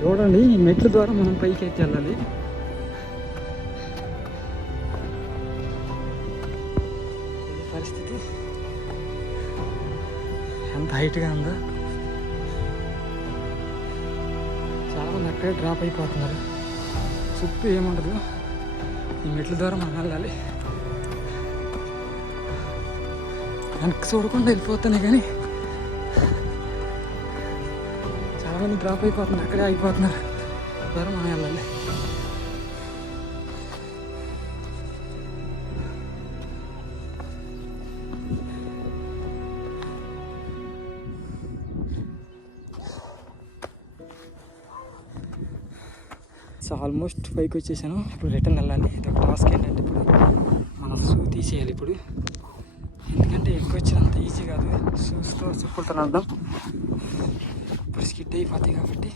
చూడండి ఈ మెట్ల ద్వారా మనం పైకి ఎక్కి వెళ్ళాలి. పరిస్థితి ఎంత హైట్గా ఉందో. చాలామంది అక్కడే డ్రాప్ అయిపోతున్నారు. చుట్టూ ఏముండదు, ఈ మెట్ల ద్వారా మనం వెళ్ళాలి. వెనక్కి చూడకుండా వెళ్ళిపోతున్నాయి కానీ చాలామంది డ్రాప్ అయిపోతున్నారు, అక్కడే ఆగిపోతున్నారు. ద్వారా మనం వెళ్ళాలి. సో ఆల్మోస్ట్ పైకి వచ్చేసాను. ఇప్పుడు రిటర్న్ వెళ్ళాలి. ఇది ఒక టాస్క్ ఏంటంటే ఇప్పుడు మనం షూ తీసేయాలి. ఎందుకంటే ఎక్కువ వచ్చినంత ఈజీ కాదు షూస్తో చెప్పులతో నడడం. ఇప్పుడు స్కిడ్ అయిపోతాయి కాబట్టి